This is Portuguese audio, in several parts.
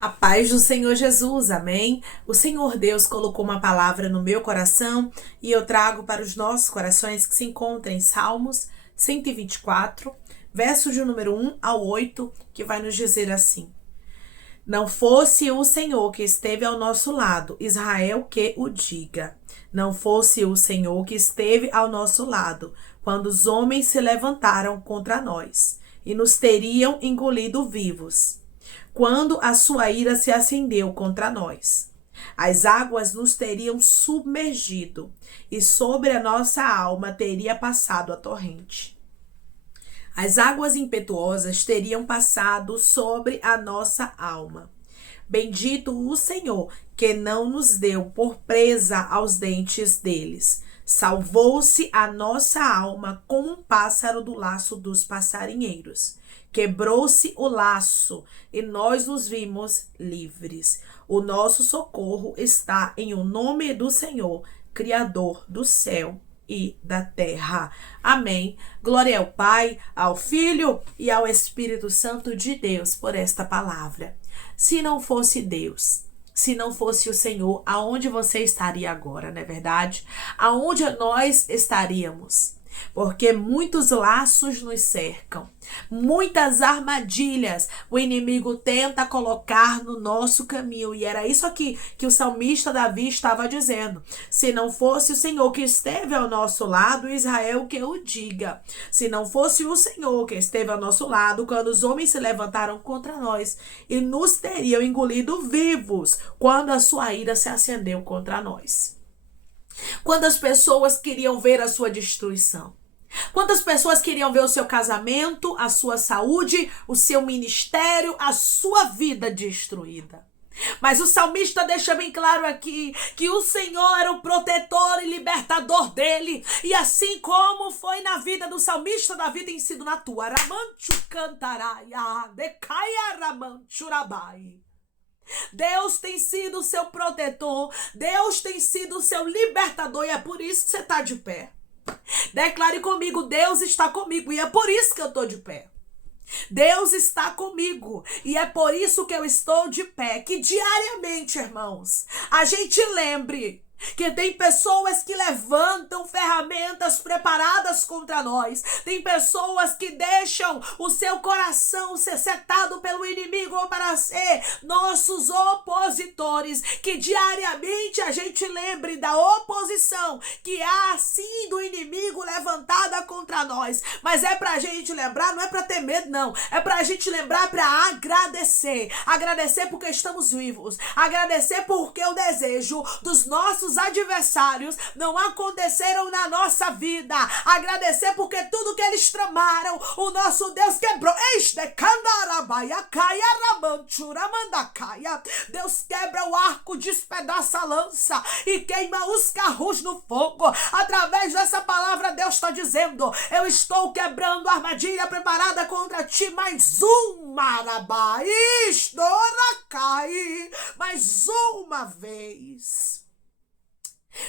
A paz do Senhor Jesus, amém? O Senhor Deus colocou uma palavra no meu coração e eu trago para os nossos corações que se encontra em Salmos 124, versos de número 1 ao 8, que vai nos dizer assim: Não fosse o Senhor que esteve ao nosso lado, Israel que o diga. Não fosse o Senhor que esteve ao nosso lado, quando os homens se levantaram contra nós e nos teriam engolido vivos. Quando a sua ira se acendeu contra nós, as águas nos teriam submergido e sobre a nossa alma teria passado a torrente. As águas impetuosas teriam passado sobre a nossa alma. Bendito o Senhor, que não nos deu por presa aos dentes deles. Salvou-se a nossa alma como um pássaro do laço dos passarinheiros. Quebrou-se o laço e nós nos vimos livres. O nosso socorro está em o nome do Senhor, Criador do céu e da terra. Amém. Glória ao Pai, ao Filho e ao Espírito Santo de Deus por esta palavra. Se não fosse Deus, se não fosse o Senhor, aonde você estaria agora, não é verdade? Aonde nós estaríamos? Porque muitos laços nos cercam, muitas armadilhas o inimigo tenta colocar no nosso caminho. E era isso aqui que o salmista Davi estava dizendo: se não fosse o Senhor que esteve ao nosso lado, Israel que o diga. Se não fosse o Senhor que esteve ao nosso lado, quando os homens se levantaram contra nós e nos teriam engolido vivos, quando a sua ira se acendeu contra nós. Quantas pessoas queriam ver a sua destruição? Quantas pessoas queriam ver o seu casamento, a sua saúde, o seu ministério, a sua vida destruída? Mas o salmista deixa bem claro aqui que o Senhor era o protetor e libertador dele. E assim como foi na vida do salmista, Davi tem sido na tua. Ramanchu cantaraia, decaia ramanchurabai. Deus tem sido o seu protetor, Deus tem sido o seu libertador, e é por isso que você está de pé. Declare comigo: Deus está comigo, e é por isso que eu estou de pé. Deus está comigo, e é por isso que eu estou de pé. Que diariamente, irmãos, a gente lembre que tem pessoas que levantam ferramentas preparadas contra nós. Tem pessoas que deixam o seu coração ser setado pelo inimigo para ser nossos opositores. Que diariamente a gente lembre da oposição que há sim do inimigo levantada contra nós. Mas é pra gente lembrar, não é pra ter medo não. É pra gente lembrar, pra agradecer. Agradecer porque estamos vivos. Agradecer porque o desejo dos nossos adversários não aconteceram na nossa vida. Agradecer porque tudo que eles tramaram, o nosso Deus quebrou. Deus quebra o arco, despedaça a lança e queima os carros no fogo. Através dessa palavra, Deus está dizendo: eu estou quebrando a armadilha preparada contra ti. Mais uma, mais uma vez.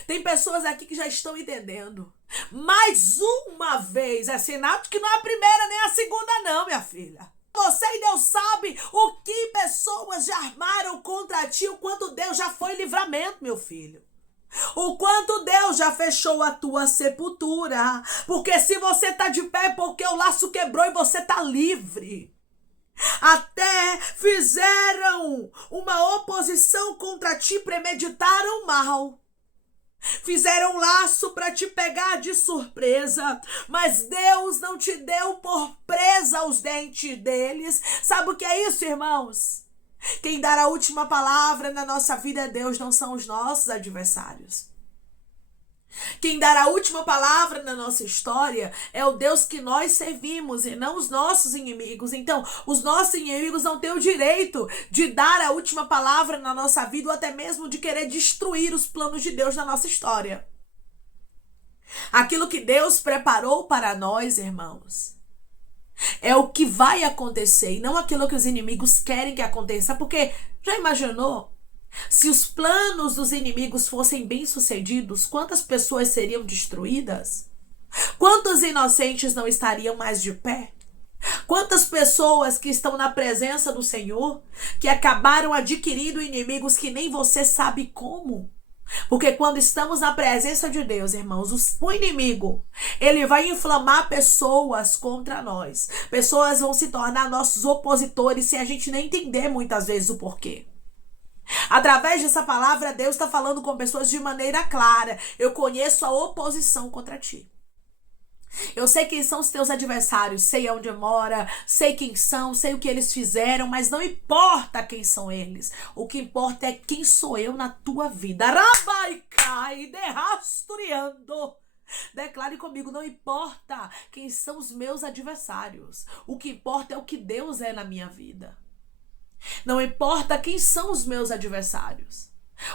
Tem pessoas aqui que já estão entendendo. Mais uma vez. É sinal que não é a primeira nem a segunda não, minha filha. Você e Deus sabe o que pessoas já armaram contra ti, o quanto Deus já foi livramento, meu filho. O quanto Deus já fechou a tua sepultura. Porque se você está de pé, porque o laço quebrou e você está livre. Até fizeram uma oposição contra ti, premeditaram mal. Fizeram um laço para te pegar de surpresa, mas Deus não te deu por presa os dentes deles. Sabe o que é isso, irmãos? Quem dá a última palavra na nossa vida é Deus, não são os nossos adversários. Quem dá a última palavra na nossa história é o Deus que nós servimos e não os nossos inimigos. Então, os nossos inimigos não têm o direito de dar a última palavra na nossa vida ou até mesmo de querer destruir os planos de Deus na nossa história. Aquilo que Deus preparou para nós, irmãos, é o que vai acontecer e não aquilo que os inimigos querem que aconteça. Porque, já imaginou? Se os planos dos inimigos fossem bem-sucedidos, quantas pessoas seriam destruídas? Quantos inocentes não estariam mais de pé? Quantas pessoas que estão na presença do Senhor, que acabaram adquirindo inimigos que nem você sabe como. Porque quando estamos na presença de Deus, irmãos, o inimigo, ele vai inflamar pessoas contra nós. Pessoas vão se tornar nossos opositores se a gente nem entender muitas vezes o porquê. Através dessa palavra, Deus está falando com pessoas de maneira clara. Eu conheço a oposição contra ti. Eu sei quem são os teus adversários, sei onde mora, sei quem são, sei o que eles fizeram, mas não importa quem são eles. O que importa é quem sou eu na tua vida. Rabaikai, derrasturiando. Declare comigo, não importa quem são os meus adversários. O que importa é o que Deus é na minha vida. Não importa quem são os meus adversários.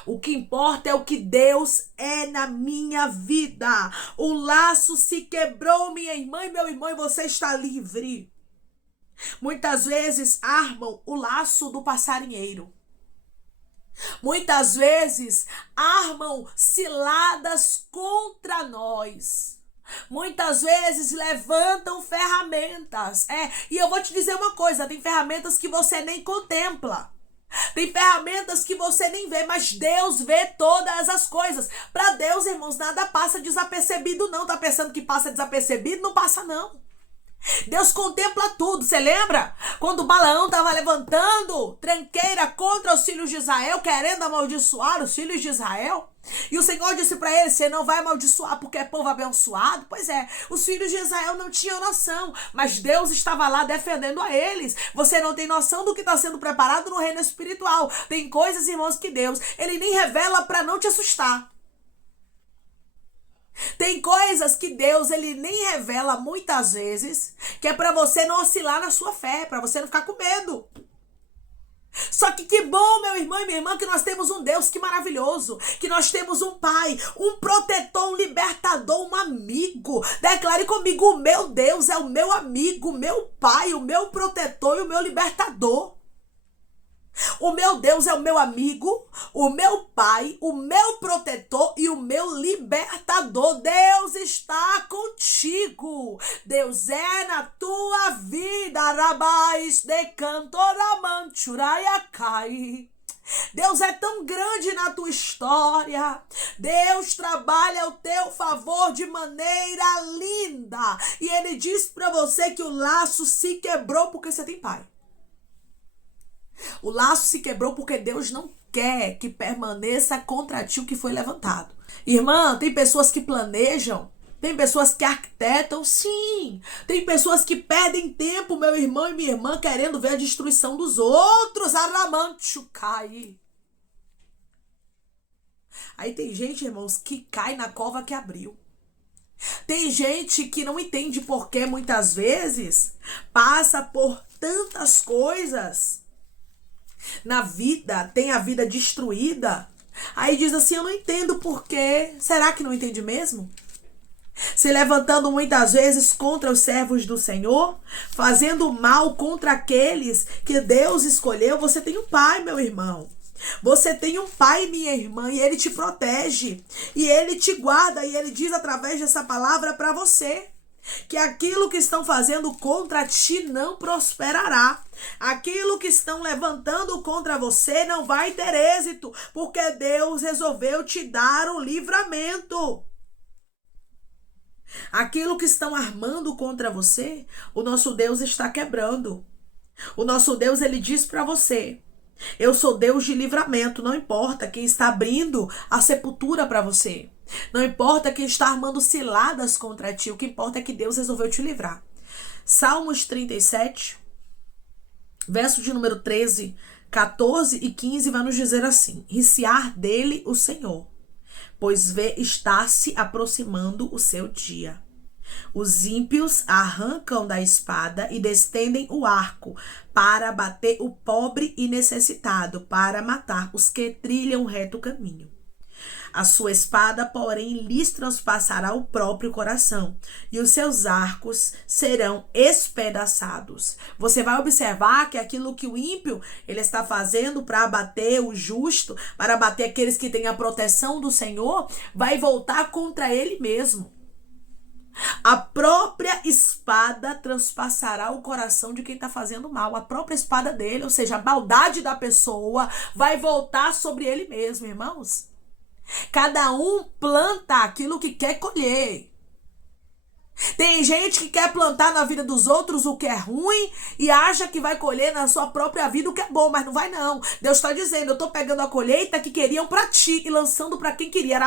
O que importa é o que Deus é na minha vida. O laço se quebrou, minha irmã e meu irmão, e você está livre. Muitas vezes armam o laço do passarinheiro. Muitas vezes armam ciladas contra nós. Muitas vezes levantam ferramentas. E eu vou te dizer uma coisa, tem ferramentas que você nem contempla. Tem ferramentas que você nem vê, mas Deus vê todas as coisas. Para Deus, irmãos, nada passa desapercebido, não. Tá pensando que passa desapercebido? Não passa, não. Deus contempla tudo. Você lembra? Quando Balaão estava levantando tranqueira contra os filhos de Israel, querendo amaldiçoar os filhos de Israel. E o Senhor disse para ele, você não vai amaldiçoar porque é povo abençoado? Pois é, os filhos de Israel não tinham noção, mas Deus estava lá defendendo a eles. Você não tem noção do que está sendo preparado no reino espiritual. Tem coisas, irmãos, que Deus, ele nem revela para não te assustar. Tem coisas que Deus, ele nem revela muitas vezes, que é para você não oscilar na sua fé, para você não ficar com medo. Só que bom, meu irmão e minha irmã, que nós temos um Deus que maravilhoso, que nós temos um Pai, um protetor, um libertador, um amigo. Declare comigo, o meu Deus é o meu amigo, o meu Pai, o meu protetor e o meu libertador. O meu Deus é o meu amigo, o meu Pai, o meu protetor e o meu libertador. Deus está contigo. Deus é na tua vida. Arabais de cantoramanchuraiacai. Deus é tão grande na tua história. Deus trabalha ao teu favor de maneira linda. E Ele diz para você que o laço se quebrou porque você tem Pai. O laço se quebrou porque Deus não quer que permaneça contra ti o que foi levantado. Irmã, tem pessoas que planejam, tem pessoas que arquitetam, sim. Tem pessoas que perdem tempo, meu irmão e minha irmã, querendo ver a destruição dos outros. Aramancho cai. Aí tem gente, irmãos, que cai na cova que abriu. Tem gente que não entende por que muitas vezes passa por tantas coisas na vida, tem a vida destruída. Aí diz assim, eu não entendo por quê. Será que não entende mesmo? Se levantando muitas vezes contra os servos do Senhor, fazendo mal contra aqueles que Deus escolheu. Você tem um Pai, meu irmão. Você tem um Pai, minha irmã, e Ele te protege, e Ele te guarda, e Ele diz através dessa palavra para você que aquilo que estão fazendo contra ti não prosperará. Aquilo que estão levantando contra você não vai ter êxito, porque Deus resolveu te dar o livramento. Aquilo que estão armando contra você, o nosso Deus está quebrando. O nosso Deus, ele diz para você, eu sou Deus de livramento, não importa quem está abrindo a sepultura para você. Não importa quem está armando ciladas contra ti, o que importa é que Deus resolveu te livrar. Salmos 37, verso de número 13, 14 e 15 vai nos dizer assim, riciar dele o Senhor, pois vê está se aproximando o seu dia. Os ímpios arrancam da espada e destendem o arco para bater o pobre e necessitado, para matar os que trilham o reto caminho. A sua espada, porém, lhes transpassará o próprio coração, e os seus arcos serão espedaçados. Você vai observar que aquilo que o ímpio ele está fazendo para abater o justo, para abater aqueles que têm a proteção do Senhor, vai voltar contra ele mesmo. A própria espada transpassará o coração de quem está fazendo mal. A própria espada dele, ou seja, a maldade da pessoa vai voltar sobre ele mesmo, irmãos. Cada um planta aquilo que quer colher. Tem gente que quer plantar na vida dos outros o que é ruim e acha que vai colher na sua própria vida o que é bom, mas não vai não. Deus está dizendo, eu estou pegando a colheita que queriam para ti e lançando para quem queria.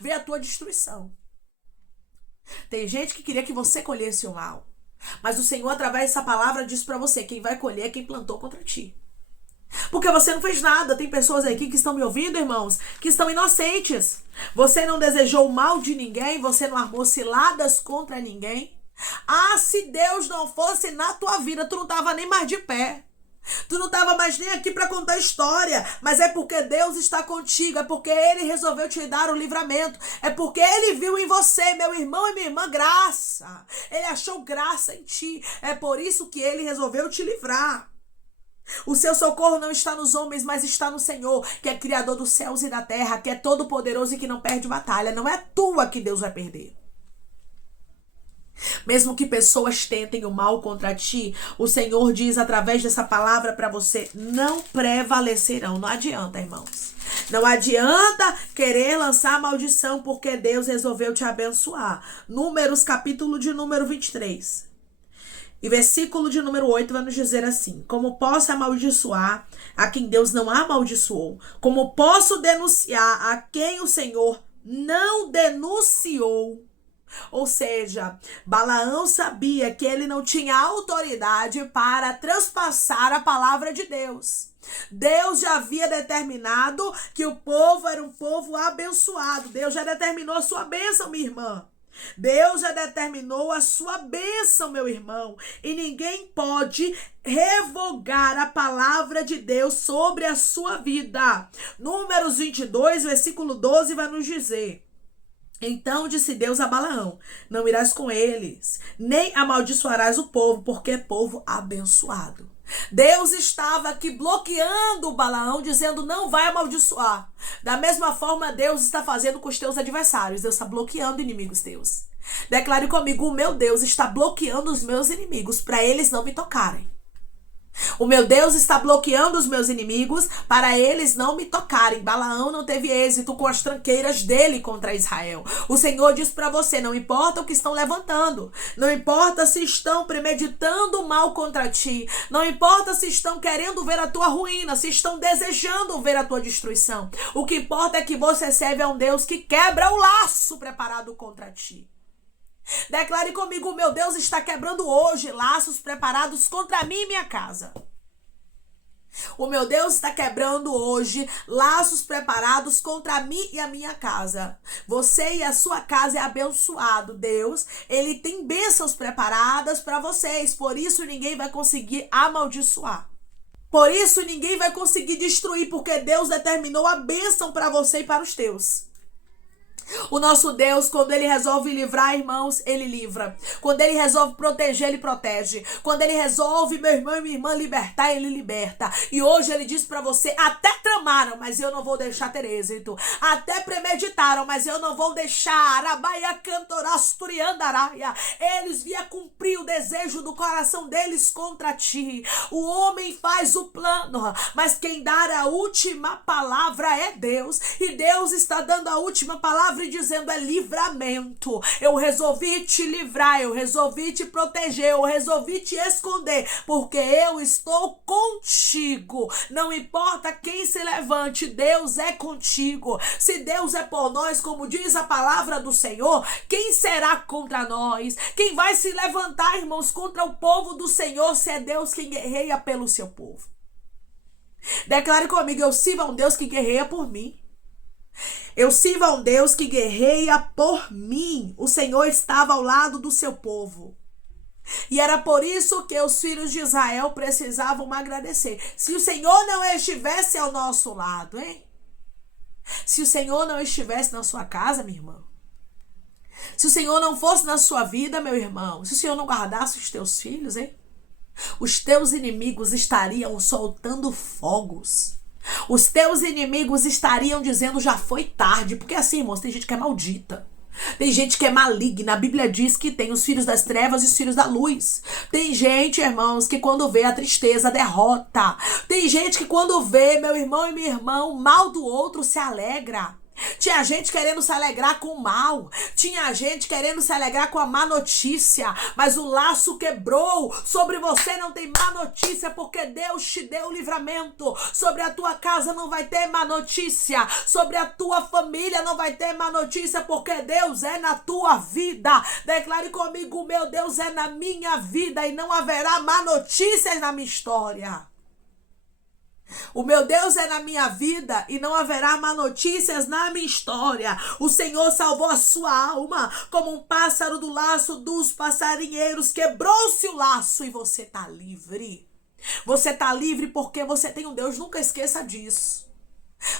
Vê a tua destruição. Tem gente que queria que você colhesse o mal, mas o Senhor, através dessa palavra, diz para você, quem vai colher é quem plantou contra ti. Porque você não fez nada. Tem pessoas aqui que estão me ouvindo, irmãos, que estão inocentes. Você não desejou o mal de ninguém, você não armou ciladas contra ninguém. Ah, se Deus não fosse na tua vida, tu não estava nem mais de pé. Tu não estava mais nem aqui para contar história, mas é porque Deus está contigo, é porque Ele resolveu te dar o livramento, é porque Ele viu em você, meu irmão e minha irmã, graça. Ele achou graça em ti, é por isso que Ele resolveu te livrar. O seu socorro não está nos homens, mas está no Senhor, que é Criador dos céus e da terra, que é todo poderoso e que não perde batalha. Não é tua que Deus vai perder. Mesmo que pessoas tentem o mal contra ti, o Senhor diz através dessa palavra para você, não prevalecerão. Não adianta, irmãos. Não adianta querer lançar maldição, porque Deus resolveu te abençoar. Números, capítulo de número 23. E versículo de número 8 vai nos dizer assim, como posso amaldiçoar a quem Deus não amaldiçoou? Como posso denunciar a quem o Senhor não denunciou? Ou seja, Balaão sabia que ele não tinha autoridade para transpassar a palavra de Deus. Deus já havia determinado que o povo era um povo abençoado. Deus já determinou a sua bênção, minha irmã. Deus já determinou a sua bênção, meu irmão. E ninguém pode revogar a palavra de Deus sobre a sua vida. Números 22, versículo 12 vai nos dizer. Então disse Deus a Balaão, não irás com eles, nem amaldiçoarás o povo, porque é povo abençoado. Deus estava aqui bloqueando Balaão, dizendo não vai amaldiçoar. Da mesma forma, Deus está fazendo com os teus adversários. Deus está bloqueando inimigos teus. Declare comigo, o meu Deus está bloqueando os meus inimigos para eles não me tocarem. O meu Deus está bloqueando os meus inimigos para eles não me tocarem. Balaão não teve êxito com as tranqueiras dele contra Israel. O Senhor diz para você, não importa o que estão levantando, não importa se estão premeditando mal contra ti, não importa se estão querendo ver a tua ruína, se estão desejando ver a tua destruição. O que importa é que você serve a um Deus que quebra o laço preparado contra ti. Declare comigo, meu Deus está quebrando hoje laços preparados contra mim e minha casa. O meu Deus está quebrando hoje laços preparados contra mim e a minha casa. Você e a sua casa é abençoado. Deus, Ele tem bênçãos preparadas para vocês. Por isso ninguém vai conseguir amaldiçoar. Por isso ninguém vai conseguir destruir, porque Deus determinou a bênção para você e para os teus. O nosso Deus, quando Ele resolve livrar, irmãos, Ele livra. Quando Ele resolve proteger, Ele protege. Quando Ele resolve, meu irmão e minha irmã, libertar, Ele liberta. E hoje Ele diz para você, até tramaram, mas eu não vou deixar ter êxito. Até premeditaram, mas eu não vou deixar. Eles vieram cumprir o desejo do coração deles contra ti. O homem faz o plano, mas quem dá a última palavra é Deus. E Deus está dando a última palavra dizendo é livramento. Eu resolvi te livrar, eu resolvi te proteger, eu resolvi te esconder, porque eu estou contigo. Não importa quem se levante, Deus é contigo. Se Deus é por nós, como diz a palavra do Senhor, quem será contra nós? Quem vai se levantar, irmãos, contra o povo do Senhor, se é Deus quem guerreia pelo seu povo? Declare comigo, eu sirvo a um Deus que guerreia por mim. Eu sirvo a um Deus que guerreia por mim. O Senhor estava ao lado do seu povo. E era por isso que os filhos de Israel precisavam agradecer. Se o Senhor não estivesse ao nosso lado, hein? Se o Senhor não estivesse na sua casa, minha irmã. Se o Senhor não fosse na sua vida, meu irmão. Se o Senhor não guardasse os teus filhos, hein? Os teus inimigos estariam soltando fogos. Os teus inimigos estariam dizendo já foi tarde. Porque assim, irmãos, tem gente que é maldita. Tem gente que é maligna. A Bíblia diz que tem os filhos das trevas e os filhos da luz. Tem gente, irmãos, que quando vê a tristeza, a derrota. Tem gente que quando vê, meu irmão e minha irmã, o mal do outro se alegra. Tinha gente querendo se alegrar com o mal. Tinha gente querendo se alegrar com a má notícia. Mas o laço quebrou. Sobre você não tem má notícia, porque Deus te deu o livramento. Sobre a tua casa não vai ter má notícia. Sobre a tua família não vai ter má notícia, porque Deus é na tua vida. Declare comigo: meu Deus é na minha vida e não haverá má notícias na minha história. O meu Deus é na minha vida e não haverá má notícias na minha história. O Senhor salvou a sua alma como um pássaro do laço dos passarinheiros. Quebrou-se o laço e você está livre. Você está livre porque você tem um Deus. Nunca esqueça disso.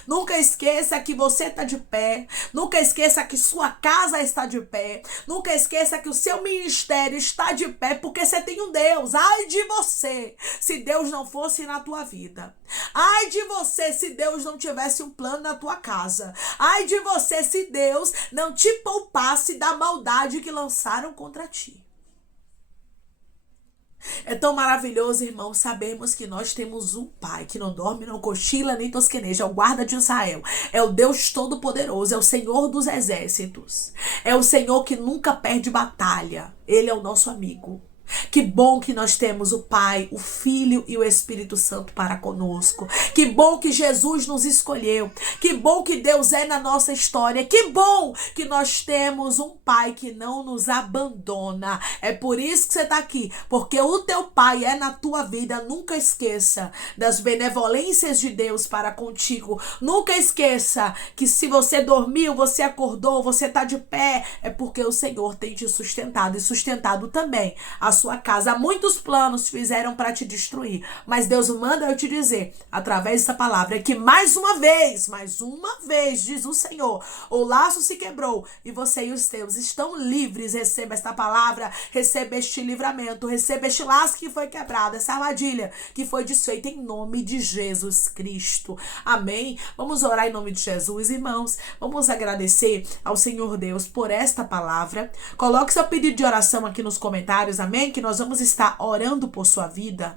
Nunca esqueça que você está de pé. Nunca esqueça que sua casa está de pé. Nunca esqueça que o seu ministério está de pé, porque você tem um Deus. Ai de você se Deus não fosse na tua vida. Ai de você se Deus não tivesse um plano na tua casa. Ai de você se Deus não te poupasse da maldade que lançaram contra ti. É tão maravilhoso, irmão, sabermos que nós temos um Pai que não dorme, não cochila, nem tosqueneja. É o guarda de Israel. É o Deus Todo-Poderoso. É o Senhor dos Exércitos. É o Senhor que nunca perde batalha. Ele é o nosso amigo. Que bom que nós temos o Pai, o Filho e o Espírito Santo para conosco. Que bom que Jesus nos escolheu. Que bom que Deus é na nossa história. Que bom que nós temos um Pai que não nos abandona. É por isso que você está aqui, porque o teu Pai é na tua vida. Nunca esqueça das benevolências de Deus para contigo. Nunca esqueça que se você dormiu, você acordou, você está de pé, é porque o Senhor tem te sustentado e sustentado também a sua casa. Muitos planos fizeram para te destruir, mas Deus manda eu te dizer, através dessa palavra, que mais uma vez, diz o Senhor, o laço se quebrou e você e os teus estão livres. Receba esta palavra, receba este livramento, receba este laço que foi quebrado, essa armadilha que foi desfeita em nome de Jesus Cristo. Amém? Vamos orar em nome de Jesus, irmãos. Vamos agradecer ao Senhor Deus por esta palavra. Coloque seu pedido de oração aqui nos comentários, amém? Que nós vamos estar orando por sua vida.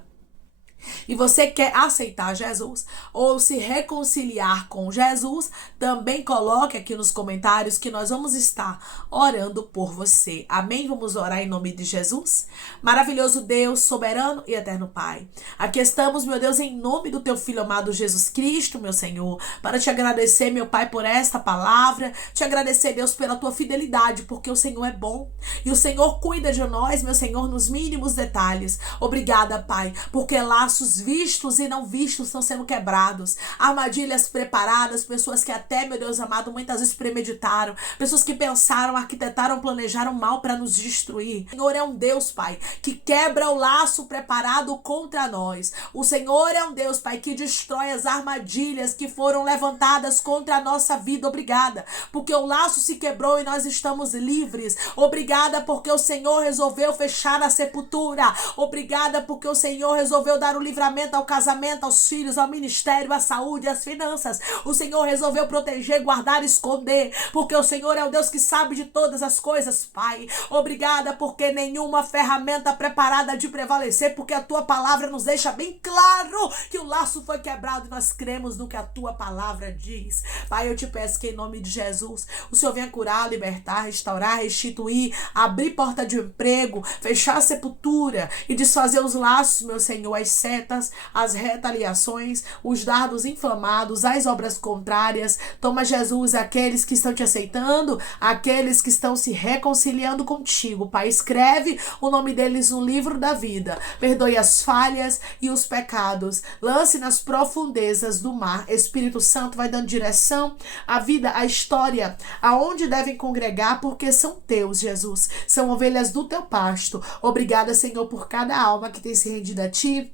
E você quer aceitar Jesus ou se reconciliar com Jesus, também coloque aqui nos comentários que nós vamos estar orando por você. Amém? Vamos orar em nome de Jesus? Maravilhoso Deus, soberano e eterno Pai. Aqui estamos, meu Deus, em nome do teu Filho amado Jesus Cristo, meu Senhor, para te agradecer, meu Pai, por esta palavra, te agradecer, Deus, pela tua fidelidade, porque o Senhor é bom e o Senhor cuida de nós, meu Senhor, nos mínimos detalhes. Obrigada, Pai, porque laços vistos e não vistos estão sendo quebrados, armadilhas preparadas, pessoas que até, meu Deus amado, muitas vezes premeditaram, pessoas que pensaram, arquitetaram, planejaram mal para nos destruir. O Senhor é um Deus, Pai, que quebra o laço preparado contra nós. O Senhor é um Deus, Pai, que destrói as armadilhas que foram levantadas contra a nossa vida. Obrigada, porque o laço se quebrou e nós estamos livres. Obrigada, porque o Senhor resolveu fechar a sepultura. Obrigada, porque o Senhor resolveu dar o livramento ao casamento, aos filhos, ao ministério, à saúde, às finanças. O Senhor resolveu proteger, guardar, esconder, porque o Senhor é o Deus que sabe de todas as coisas, Pai. Obrigada, porque nenhuma ferramenta preparada de prevalecer, porque a tua palavra nos deixa bem claro que o laço foi quebrado e nós cremos no que a tua palavra diz. Pai, eu te peço que em nome de Jesus, o Senhor venha curar, libertar, restaurar, restituir, abrir porta de emprego, fechar a sepultura e desfazer os laços, meu Senhor, as setas, as retaliações, os dardos inflamados, as obras contrárias. Toma, Jesus, aqueles que estão te aceitando, aqueles que estão se reconciliando contigo, Pai, escreve o nome deles no livro da vida, perdoe as falhas e os pecados, lance nas profundezas do mar. Espírito Santo vai dando direção à vida, à história, aonde devem congregar, porque são teus, Jesus, são ovelhas do teu pasto. Obrigada, Senhor, por cada alma que tem se rendido a ti.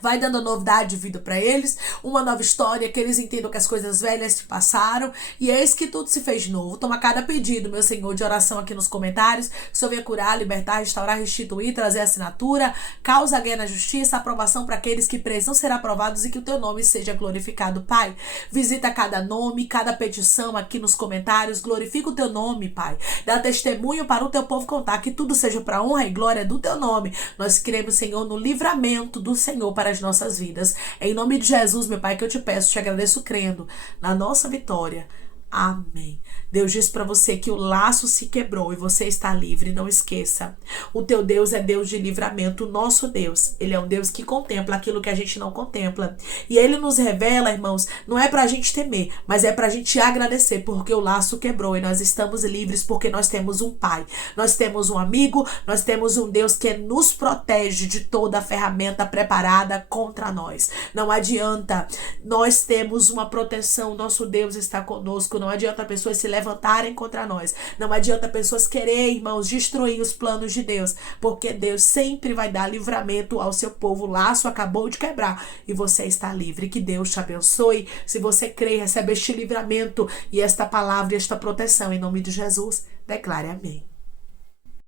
Vai dando novidade de vida para eles, uma nova história, que eles entendam que as coisas velhas se passaram e eis que tudo se fez novo. Toma cada pedido, meu Senhor, de oração aqui nos comentários, que o Senhor venha curar, libertar, restaurar, restituir, trazer assinatura, causa ganha na justiça, aprovação para aqueles que precisam ser aprovados e que o teu nome seja glorificado, Pai. Visita cada nome, cada petição aqui nos comentários, glorifica o teu nome, Pai. Dá testemunho para o teu povo contar, que tudo seja para honra e glória do teu nome. Nós queremos, Senhor, no livramento do Senhor para as nossas vidas. É em nome de Jesus, meu Pai, que eu te peço, te agradeço crendo na nossa vitória. Amém. Deus diz para você que o laço se quebrou e você está livre. Não esqueça. O teu Deus é Deus de livramento. O nosso Deus, ele é um Deus que contempla aquilo que a gente não contempla. E ele nos revela, irmãos, não é para a gente temer, mas é para a gente agradecer porque o laço quebrou e nós estamos livres porque nós temos um Pai. Nós temos um amigo, nós temos um Deus que nos protege de toda a ferramenta preparada contra nós. Não adianta. Nós temos uma proteção. Nosso Deus está conosco. Não adianta pessoas se levantarem contra nós. Não adianta pessoas quererem, irmãos, destruir os planos de Deus. Porque Deus sempre vai dar livramento ao seu povo. O laço acabou de quebrar e você está livre. Que Deus te abençoe. Se você crê, recebe este livramento e esta palavra e esta proteção. Em nome de Jesus, declare amém.